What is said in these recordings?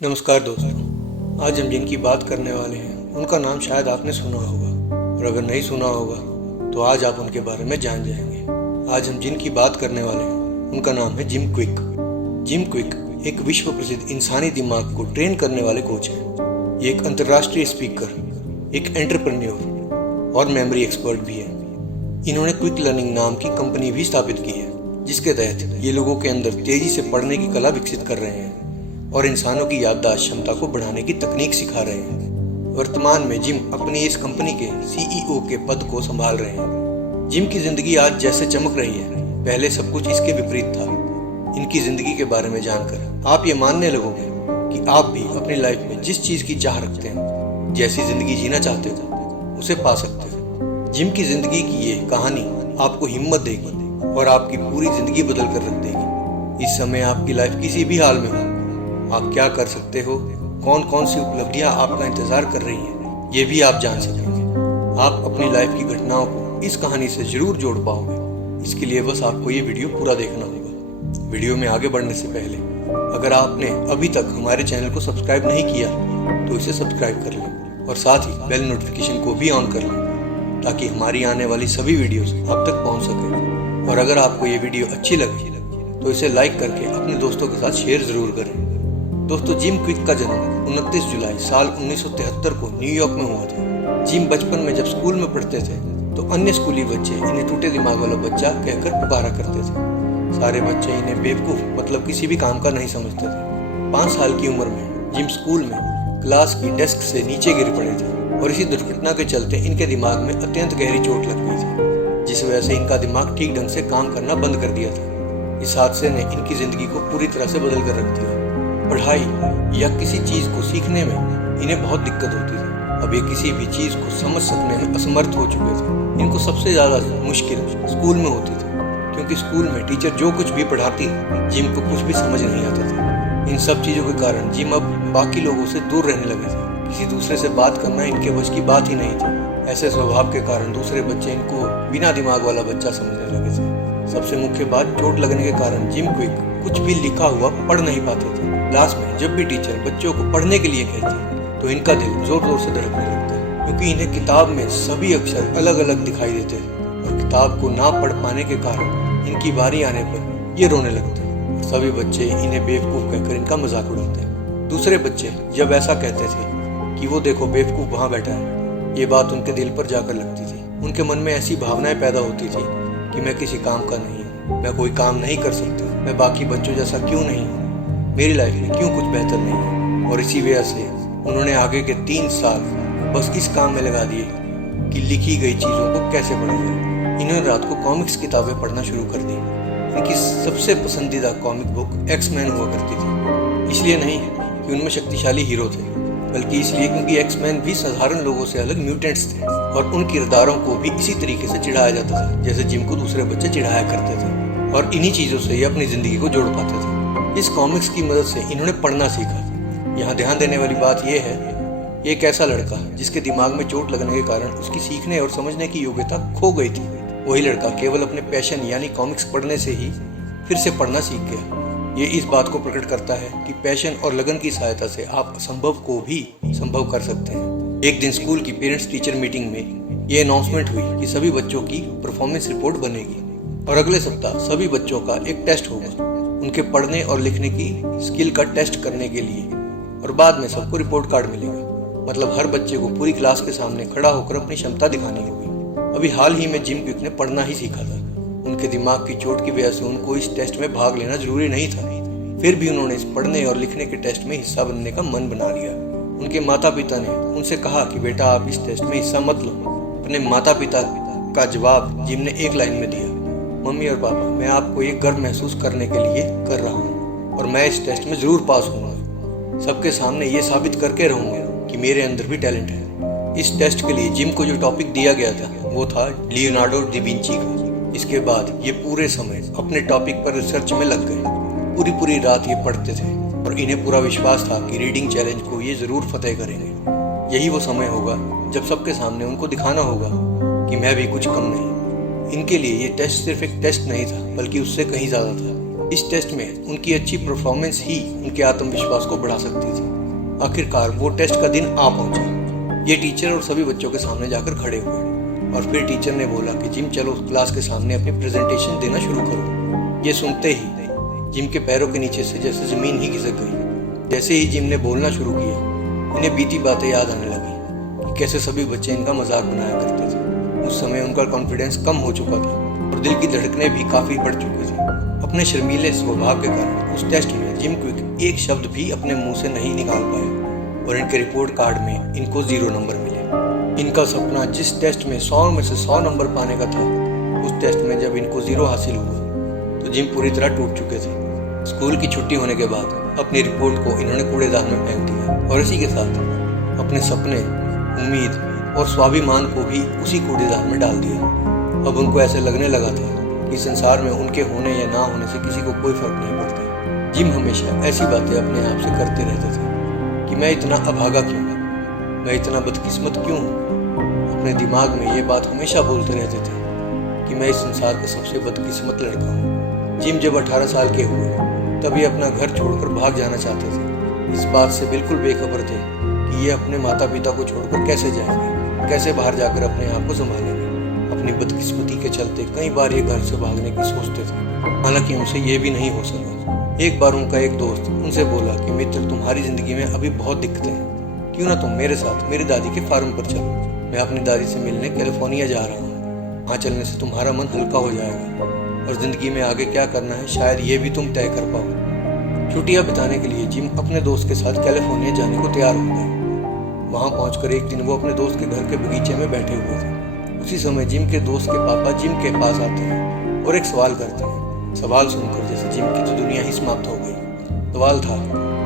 नमस्कार दोस्तों, आज हम जिनकी बात करने वाले हैं उनका नाम शायद आपने सुना होगा, और अगर नहीं सुना होगा तो आज आप उनके बारे में जान जाएंगे। आज हम जिनकी बात करने वाले हैं उनका नाम है जिम क्विक। जिम क्विक एक विश्व प्रसिद्ध इंसानी दिमाग को ट्रेन करने वाले कोच हैं। ये एक अंतर्राष्ट्रीय स्पीकर, एक एंटरप्रेन्योर और मेमोरी एक्सपर्ट भी है। इन्होंने क्विक लर्निंग नाम की कंपनी भी स्थापित की है, जिसके तहत ये लोगों के अंदर तेजी से पढ़ने की कला विकसित कर रहे हैं और इंसानों की याददाश्त क्षमता को बढ़ाने की तकनीक सिखा रहे हैं। वर्तमान में जिम अपनी इस कंपनी के सीईओ के पद को संभाल रहे हैं। जिम की जिंदगी आज जैसे चमक रही है, पहले सब कुछ इसके विपरीत था। इनकी जिंदगी के बारे में जानकर आप ये मानने लगोगे कि आप भी अपनी लाइफ में जिस चीज की चाह रखते हैं, जैसी जिंदगी जीना चाहते हो, उसे पा सकते हो। जिम की जिंदगी की ये कहानी आपको हिम्मत देगी और आपकी पूरी जिंदगी बदल कर रख देगी। इस समय आपकी लाइफ किसी भी हाल में हो, आप क्या कर सकते हो, कौन कौन सी उपलब्धियां आपका इंतजार कर रही हैं, ये भी आप जान सकेंगे। आप अपनी लाइफ की घटनाओं को इस कहानी से जरूर जोड़ पाओगे। इसके लिए बस आपको ये वीडियो पूरा देखना होगा। वीडियो में आगे बढ़ने से पहले अगर आपने अभी तक हमारे चैनल को सब्सक्राइब नहीं किया तो इसे सब्सक्राइब कर लें और साथ ही बेल नोटिफिकेशन को भी ऑन कर लें, ताकि हमारी आने वाली सभी वीडियोस आप तक पहुंच सके। और अगर आपको ये वीडियो अच्छी लगे तो इसे लाइक करके अपने दोस्तों के साथ शेयर जरूर करें। दोस्तों, जिम क्विक का जन्म 29 जुलाई साल 1973 को न्यूयॉर्क में हुआ था। जिम बचपन में जब स्कूल में पढ़ते थे तो अन्य स्कूली बच्चे इन्हें टूटे दिमाग वाला बच्चा कहकर पुकारा करते थे। सारे बच्चे इन्हें बेवकूफ मतलब किसी भी काम का नहीं समझते थे। 5 साल की उम्र में जिम स्कूल में क्लास की डेस्क से नीचे गिर पड़े थे और इसी दुर्घटना के चलते इनके दिमाग में अत्यंत गहरी चोट लग गई थी, जिस वजह से इनका दिमाग ठीक ढंग से काम करना बंद कर दिया था। इस हादसे ने इनकी जिंदगी को पूरी तरह से बदल कर रख दिया। पढ़ाई या किसी चीज को सीखने में इन्हें बहुत दिक्कत होती थी। अब ये किसी भी चीज को समझ सकने में असमर्थ हो चुके थे। इनको सबसे ज्यादा मुश्किल स्कूल में होती थी, क्योंकि स्कूल में टीचर जो कुछ भी पढ़ाती जिम को कुछ भी समझ नहीं आता था। इन सब चीजों के कारण जिम अब बाकी लोगों से दूर रहने लगे थे। किसी दूसरे से बात करना इनके बस की बात ही नहीं थी। ऐसे स्वभाव के कारण दूसरे बच्चे इनको बिना दिमाग वाला बच्चा समझने लगे थे। सबसे मुख्य बात, चोट लगने के कारण जिम क्विक कुछ भी लिखा हुआ पढ़ नहीं पाते थे। क्लास में जब भी टीचर बच्चों को पढ़ने के लिए कहती तो इनका दिल जोर जोर से धड़कने लगता, क्योंकि इन्हें किताब में सभी अक्षर अलग अलग दिखाई देते और किताब को ना पढ़ पाने के कारण इनकी बारी आने पर ये रोने लगते। सभी बच्चे इन्हें बेवकूफ कहकर इनका मजाक उड़ाते। दूसरे बच्चे जब ऐसा कहते थे कि वो देखो बेवकूफ वहाँ बैठा है, ये बात उनके दिल पर जाकर लगती थी। उनके मन में ऐसी भावनाएं पैदा होती थी कि मैं किसी काम का नहीं हूँ, मैं कोई काम नहीं कर सकता, मैं बाकी बच्चों जैसा क्यों नहीं हूँ, मेरी लाइफ में क्यों कुछ बेहतर नहीं है। और इसी वजह से उन्होंने आगे के 3 साल बस इस काम में लगा दिए कि लिखी गई चीज़ों को कैसे पढ़ा जाए। इन्होंने रात को कॉमिक्स किताबें पढ़ना शुरू कर दी। इनकी सबसे पसंदीदा कॉमिक बुक एक्स-मैन हुआ करती थी। इसलिए नहीं कि उनमें शक्तिशाली हीरो थे, बल्कि इसलिए क्योंकि एक्स-मैन भी साधारण लोगों से अलग म्यूटेंट्स थे और उन किरदारों को भी इसी तरीके से चिढ़ाया जाता था जैसे जिम को दूसरे बच्चे चिढ़ाया करते थे। और इन्हीं चीज़ों से ये अपनी ज़िंदगी को जोड़ पाते थे। इस कॉमिक्स की मदद से इन्होंने पढ़ना सीखा। यहाँ ध्यान देने वाली बात यह है, एक ऐसा लड़का जिसके दिमाग में चोट लगने के कारण उसकी सीखने और समझने की योग्यता खो गई थी, वही लड़का केवल अपने पैशन यानी कॉमिक्स पढ़ने से ही फिर से पढ़ना सीख गया। ये इस बात को प्रकट करता है कि पैशन और लगन की सहायता से आप असंभव को भी संभव कर सकते हैं। एक दिन स्कूल की पेरेंट्स टीचर मीटिंग में ये अनाउंसमेंट हुई कि सभी बच्चों की परफॉर्मेंस रिपोर्ट बनेगी और अगले सप्ताह सभी बच्चों का एक टेस्ट होगा, उनके पढ़ने और लिखने की स्किल का टेस्ट करने के लिए, और बाद में सबको रिपोर्ट कार्ड मिलेगा। मतलब हर बच्चे को पूरी क्लास के सामने खड़ा होकर अपनी क्षमता दिखानी होगी। अभी हाल ही में जिम क्विक ने पढ़ना ही सीखा था। उनके दिमाग की चोट की वजह से उनको इस टेस्ट में भाग लेना जरूरी नहीं था, फिर भी उन्होंने इस पढ़ने और लिखने के टेस्ट में हिस्सा बनने का मन बना लिया। उनके माता पिता ने उनसे कहा कि बेटा आप इस टेस्ट में हिस्सा मत लो। अपने माता पिता का जवाब जिम ने एक लाइन में दिया, मम्मी और पापा, मैं आपको ये गर्व महसूस करने के लिए कर रहा हूँ और मैं इस टेस्ट में जरूर पास होऊंगा। सबके सामने ये साबित करके रहूंगा कि मेरे अंदर भी टैलेंट है। इस टेस्ट के लिए जिम को जो टॉपिक दिया गया था वो था लियोनार्डो दा विंची का। इसके बाद ये पूरे समय अपने टॉपिक पर रिसर्च में लग गए। पूरी रात ये पढ़ते थे और इन्हें पूरा विश्वास था कि रीडिंग चैलेंज को ये जरूर फतेह करेंगे। यही वो समय होगा जब सबके सामने उनको दिखाना होगा कि मैं भी कुछ कम नहीं। इनके लिए ये टेस्ट सिर्फ एक टेस्ट नहीं था, बल्कि उससे कहीं ज़्यादा था। इस टेस्ट में उनकी अच्छी परफॉर्मेंस ही उनके आत्मविश्वास को बढ़ा सकती थी। आखिरकार वो टेस्ट का दिन आ पहुंचा। ये टीचर और सभी बच्चों के सामने जाकर खड़े हुए और फिर टीचर ने बोला कि जिम चलो क्लास के सामने अपनी प्रेजेंटेशन देना शुरू करो। ये सुनते ही जिम के पैरों के नीचे से जैसे जमीन ही खिसक गई। जैसे ही जिम ने बोलना शुरू किया, इन्हें बीती बातें याद आने लगी कि कैसे सभी बच्चे इनका मजाक बनाया करते थे। उस समय उनका कॉन्फिडेंस कम हो चुका था और दिल की धड़कनें भी काफी बढ़ चुकी थी। अपने शर्मीले स्वभाव के कारण उस टेस्ट में जिम क्विक एक शब्द भी अपने मुंह से नहीं निकाल पाए और इनके रिपोर्ट कार्ड में इनको 0 नंबर मिले। इनका सपना जिस टेस्ट में 100 में से 100 नंबर पाने का था, उस टेस्ट में जब इनको 0 हासिल हुआ तो जिम पूरी तरह टूट चुके थे। स्कूल की छुट्टी होने के बाद अपनी रिपोर्ट को इन्होंने कूड़ेदान में फेंक दिया और इसी के साथ अपने सपने, उम्मीद और स्वाभिमान को भी उसी कूड़ेदान में डाल दिया। अब उनको ऐसे लगने लगा था कि संसार में उनके होने या ना होने से किसी को कोई फर्क नहीं पड़ता। जिम हमेशा ऐसी बातें अपने आप से करते रहते थे कि मैं इतना अभागा क्यों, मैं इतना बदकिस्मत क्यों हूँ। अपने दिमाग में ये बात हमेशा बोलते रहते थे कि मैं इस संसार का सबसे बदकिस्मत लड़का हूँ। जिम जब 18 साल के हुए तब ये अपना घर छोड़कर भाग जाना चाहते थे। इस बात से बिल्कुल बेखबर थे कि ये अपने माता पिता को छोड़कर कैसे जाएंगे, कैसे बाहर जाकर अपने आप को संभालेंगे। अपनी बदकिस्मती के चलते कई बार ये घर से भागने की सोचते थे, हालांकि उनसे ये भी नहीं हो सका। एक बार उनका एक दोस्त उनसे बोला कि मित्र, तुम्हारी जिंदगी में अभी बहुत दिक्कतें हैं, क्यों ना तुम मेरे साथ मेरी दादी के फार्म पर चलो। मैं अपनी दादी से मिलने कैलिफोर्निया जा रहा हूँ। वहाँ चलने से तुम्हारा मन हल्का हो जाएगा और जिंदगी में आगे क्या करना है शायद ये भी तुम तय कर पाओ। छुट्टियाँ बिताने के लिए जिम अपने दोस्त के साथ कैलिफोर्निया जाने को तैयार हो गए। वहाँ पहुँचकर एक दिन वो अपने दोस्त के घर के बगीचे में बैठे हुए थे। उसी समय जिम के दोस्त के पापा जिम के पास आते हैं और एक सवाल करते हैं। सवाल सुनकर जैसे जिम की तो दुनिया ही समाप्त हो गई। सवाल था,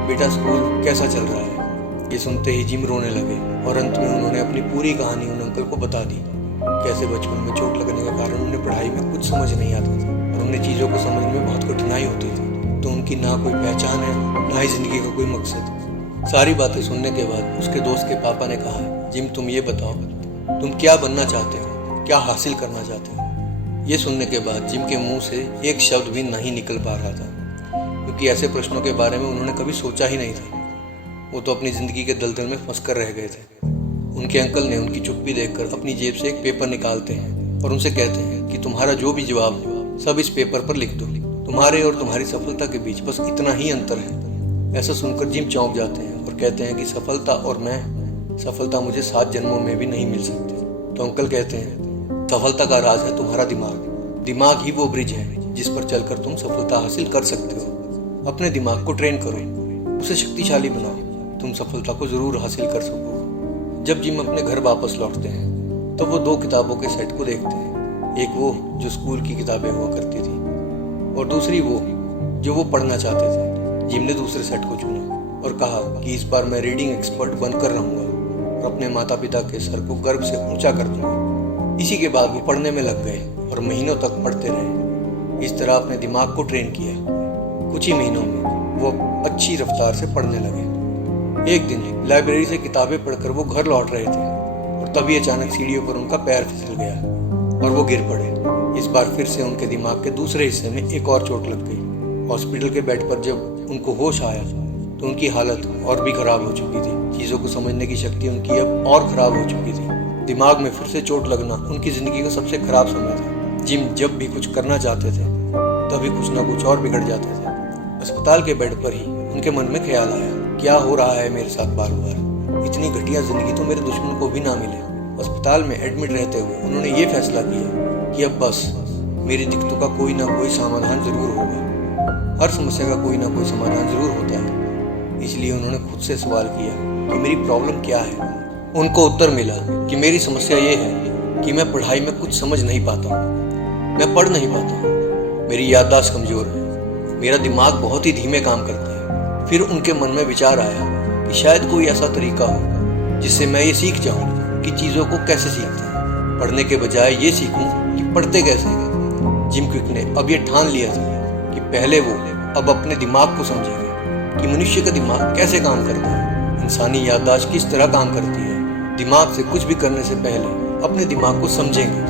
बेटा स्कूल कैसा चल रहा है। ये सुनते ही जिम रोने लगे और अंत में उन्होंने अपनी पूरी कहानी उन अंकल को बता दी। कैसे बचपन में चोट लगने के कारण उन्हें पढ़ाई में कुछ समझ नहीं आता था और उन्हें चीज़ों को समझने में बहुत कठिनाई होती थी। तो उनकी ना कोई पहचान है, ना ही जिंदगी का कोई मकसद। सारी बातें सुनने के बाद उसके दोस्त के पापा ने कहा, जिम तुम ये बताओ, तुम क्या बनना चाहते हो, क्या हासिल करना चाहते हो। ये सुनने के बाद जिम के मुंह से एक शब्द भी नहीं निकल पा रहा था, क्योंकि ऐसे प्रश्नों के बारे में उन्होंने कभी सोचा ही नहीं था। वो तो अपनी ज़िंदगी के दलदल में फंस कर रह गए थे। उनके अंकल ने उनकी चुप्पी देखकर अपनी जेब से एक पेपर निकालते हैं और उनसे कहते हैं कि तुम्हारा जो भी जवाब हो सब इस पेपर पर लिख दो। तुम्हारे और तुम्हारी सफलता के बीच बस इतना ही अंतर है। ऐसा सुनकर जिम चौंक जाते हैं और कहते हैं कि सफलता और मैं, सफलता मुझे 7 जन्मों में भी नहीं मिल सकती। तो अंकल कहते हैं, सफलता का राज है तुम्हारा दिमाग। दिमाग ही वो ब्रिज है जिस पर चलकर तुम सफलता हासिल कर सकते हो। अपने दिमाग को ट्रेन करो, उसे शक्तिशाली बनाओ, तुम सफलता को जरूर हासिल कर सकोगे। जब जिम अपने घर वापस लौटते हैं तो वो 2 किताबों के सेट को देखते हैं। एक वो जो स्कूल की किताबें हुआ करती थी और दूसरी वो जो वो पढ़ना चाहते थे। जिम ने दूसरे सेट को चुना और कहा कि इस बार मैं रीडिंग एक्सपर्ट बनकर रहूंगा और अपने माता पिता के सर को गर्व से ऊंचा कर दूंगा। इसी के बाद वो पढ़ने में लग गए और महीनों तक पढ़ते रहे। इस तरह अपने दिमाग को ट्रेन किया। कुछ ही महीनों में वो अच्छी रफ्तार से पढ़ने लगे। एक दिन लाइब्रेरी से किताबें पढ़कर वो घर लौट रहे थे और तभी अचानक सीढ़ियों पर उनका पैर फिसल गया और वो गिर पड़े। इस बार फिर से उनके दिमाग के दूसरे हिस्से में एक और चोट लग गई। हॉस्पिटल के बेड पर जब उनको होश आया तो उनकी हालत और भी खराब हो चुकी थी। चीज़ों को समझने की शक्ति उनकी अब और खराब हो चुकी थी। दिमाग में फिर से चोट लगना उनकी ज़िंदगी का सबसे खराब समय था। जिम जब भी कुछ करना चाहते थे तभी कुछ ना कुछ और बिगड़ जाते थे। अस्पताल के बेड पर ही उनके मन में ख्याल आया, क्या हो रहा है मेरे साथ बार बार। इतनी घटिया जिंदगी तो मेरे दुश्मन को भी ना मिले। अस्पताल में एडमिट रहते हुए उन्होंने ये फैसला किया कि अब बस मेरी दिक्कतों का कोई ना कोई समाधान जरूर होगा। हर समस्या का कोई ना कोई समाधान जरूर होता है। इसलिए उन्होंने खुद से सवाल किया कि मेरी प्रॉब्लम क्या है। उनको उत्तर मिला कि मेरी समस्या ये है कि मैं पढ़ाई में कुछ समझ नहीं पाता, मैं पढ़ नहीं पाता, मेरी याददाश्त कमजोर है, मेरा दिमाग बहुत ही धीमे काम करता है। फिर उनके मन में विचार आया कि शायद कोई ऐसा तरीका हो जिससे मैं ये सीख जाऊं कि चीज़ों को कैसे सीखते हैं, पढ़ने के बजाय ये सीखूं कि पढ़ते कैसे हैं। जिम क्विक ने अब ये ठान लिया था कि पहले वो अब अपने दिमाग को समझेंगे कि मनुष्य का दिमाग कैसे काम करता है, इंसानी याददाश्त किस तरह काम करती है। दिमाग से कुछ भी करने से पहले अपने दिमाग को समझेंगे,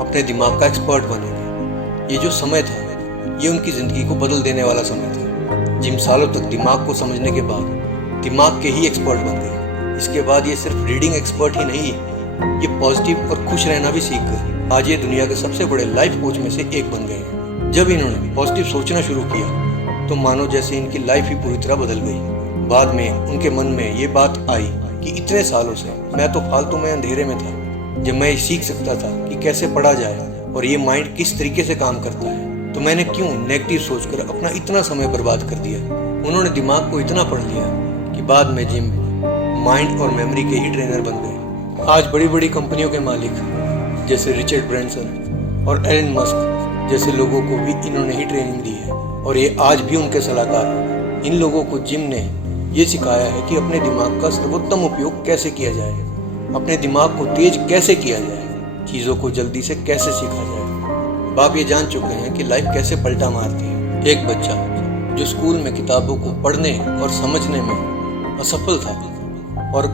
अपने दिमाग का एक्सपर्ट बनेंगे। ये जो समय था ये उनकी ज़िंदगी को बदल देने वाला समय था। जिम सालों तक दिमाग को समझने के बाद दिमाग के ही एक्सपर्ट बन गए। इसके बाद ये सिर्फ रीडिंग एक्सपर्ट ही नहीं, ये पॉजिटिव और खुश रहना भी सीख गए। आज ये दुनिया के सबसे बड़े लाइफ कोच में से एक बन गए हैं। जब इन्होंने पॉजिटिव सोचना शुरू किया तो मानो जैसे इनकी लाइफ ही पूरी तरह बदल गई। बाद में उनके मन में ये बात आई कि इतने सालों से मैं तो फालतू में अंधेरे में था, जब मैं ये सीख सकता था कि कैसे पढ़ा जाए और ये माइंड किस तरीके से काम करता है, तो मैंने क्यों नेगेटिव सोचकर अपना इतना समय बर्बाद कर दिया। उन्होंने दिमाग को इतना पढ़ लिया कि बाद में जिम, माइंड और मेमोरी के ही ट्रेनर बन गए। आज बड़ी बड़ी कंपनियों के मालिक जैसे रिचर्ड ब्रांसन और एलन मस्क जैसे लोगों को भी इन्होंने ही ट्रेनिंग दी है और ये आज भी उनके सलाहकार हैं। इन लोगों को जिम ने ये सिखाया है कि अपने दिमाग का सर्वोत्तम उपयोग कैसे किया जाए, अपने दिमाग को तेज कैसे किया जाए, चीज़ों को जल्दी से कैसे सीखा जाए। अब आप ये जान चुके हैं कि लाइफ कैसे पलटा मारती है। एक बच्चा जो स्कूल में किताबों को पढ़ने और समझने में असफल था और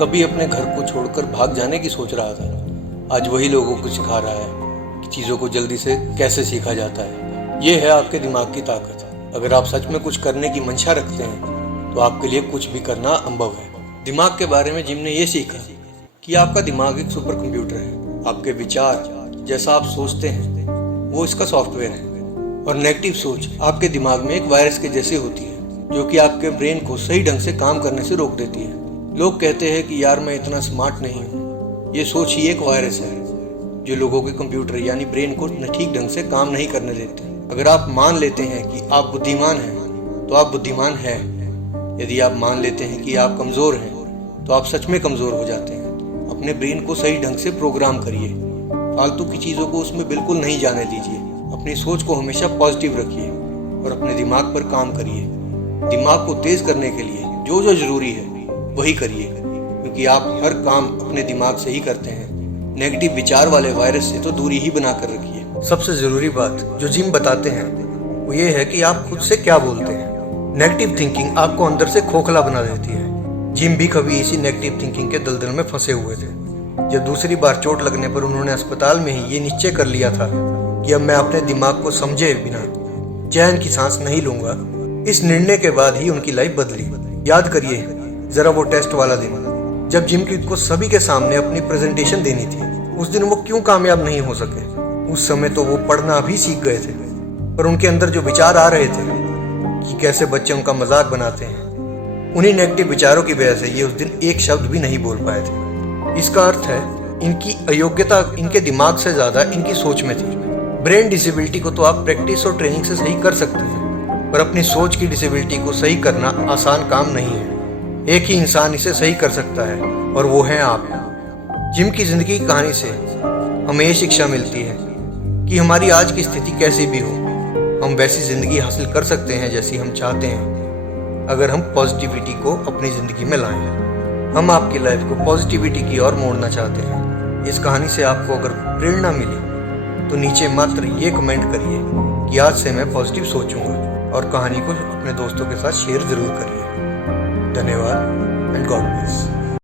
कभी अपने घर को छोड़कर भाग जाने की सोच रहा था, आज वही लोगों को सिखा रहा है कि चीज़ों को जल्दी से कैसे सीखा जाता है। ये है आपके दिमाग की ताकत। अगर आप सच में कुछ करने की मंशा रखते हैं तो आपके लिए कुछ भी करना संभव है। दिमाग के बारे में जिम ने ये सीखा कि आपका दिमाग एक सुपर कंप्यूटर है। आपके विचार, जैसा आप सोचते हैं, वो इसका सॉफ्टवेयर है। और नेगेटिव सोच आपके दिमाग में एक वायरस के जैसी होती है, जो कि आपके ब्रेन को सही ढंग से काम करने से रोक देती है। लोग कहते हैं कि यार मैं इतना स्मार्ट नहीं हूँ। ये सोच ही एक वायरस है जो लोगों के कंप्यूटर यानी ब्रेन को ठीक ढंग से काम नहीं करने देते। अगर आप मान लेते हैं कि आप बुद्धिमान हैं तो आप बुद्धिमान हैं। यदि आप मान लेते हैं कि आप कमज़ोर हैं तो आप सच में कमज़ोर हो जाते हैं। अपने ब्रेन को सही ढंग से प्रोग्राम करिए, फालतू की चीज़ों को उसमें बिल्कुल नहीं जाने दीजिए। अपनी सोच को हमेशा पॉजिटिव रखिए और अपने दिमाग पर काम करिए। दिमाग को तेज़ करने के लिए जो जो ज़रूरी है वही करिए, क्योंकि आप हर काम अपने दिमाग से ही करते हैं। नेगेटिव विचार वाले वायरस से तो दूरी ही बना कर रखिए। सबसे ज़रूरी बात जो जिम बताते हैं वो ये है कि आप खुद से क्या बोलते हैं। नेगेटिव थिंकिंग आपको अंदर से खोखला बना देती है। जिम भी कभी इसी नेगेटिव थिंकिंग के दलदल में फंसे हुए थे। जब दूसरी बार चोट लगने पर उन्होंने अस्पताल में ही ये निश्चय कर लिया था कि अब मैं अपने दिमाग को समझे बिना चैन की सांस नहीं लूंगा। इस निर्णय के बाद ही उनकी लाइफ बदली। याद करिए जरा वो टेस्ट वाला दिन, जब जिम कीट को सभी के सामने अपनी प्रेजेंटेशन देनी थी। उस दिन वो क्यों कामयाब नहीं हो सके? उस समय तो वो पढ़ना भी सीख गए थे, पर उनके अंदर जो विचार आ रहे थे कि कैसे बच्चे उनका मजाक बनाते हैं, उन्हीं नेगेटिव विचारों की वजह से ये उस दिन एक शब्द भी नहीं बोल पाए थे। इसका अर्थ है इनकी अयोग्यता इनके दिमाग से ज़्यादा इनकी सोच में थी। ब्रेन डिसेबिलिटी को तो आप प्रैक्टिस और ट्रेनिंग से सही कर सकते हैं, पर अपनी सोच की डिसेबिलिटी को सही करना आसान काम नहीं है। एक ही इंसान इसे सही कर सकता है और वो है आप। जिम की ज़िंदगी की कहानी से हमें ये शिक्षा मिलती है कि हमारी आज की स्थिति कैसी भी हो, हम वैसी ज़िंदगी हासिल कर सकते हैं जैसी हम चाहते हैं, अगर हम पॉजिटिविटी को अपनी ज़िंदगी में लाएं। हम आपकी लाइफ को पॉजिटिविटी की ओर मोड़ना चाहते हैं। इस कहानी से आपको अगर प्रेरणा मिली तो नीचे मात्र ये कमेंट करिए कि आज से मैं पॉजिटिव सोचूंगा, और कहानी को अपने दोस्तों के साथ शेयर ज़रूर करिए। धन्यवाद एंड गॉड ब्लेस।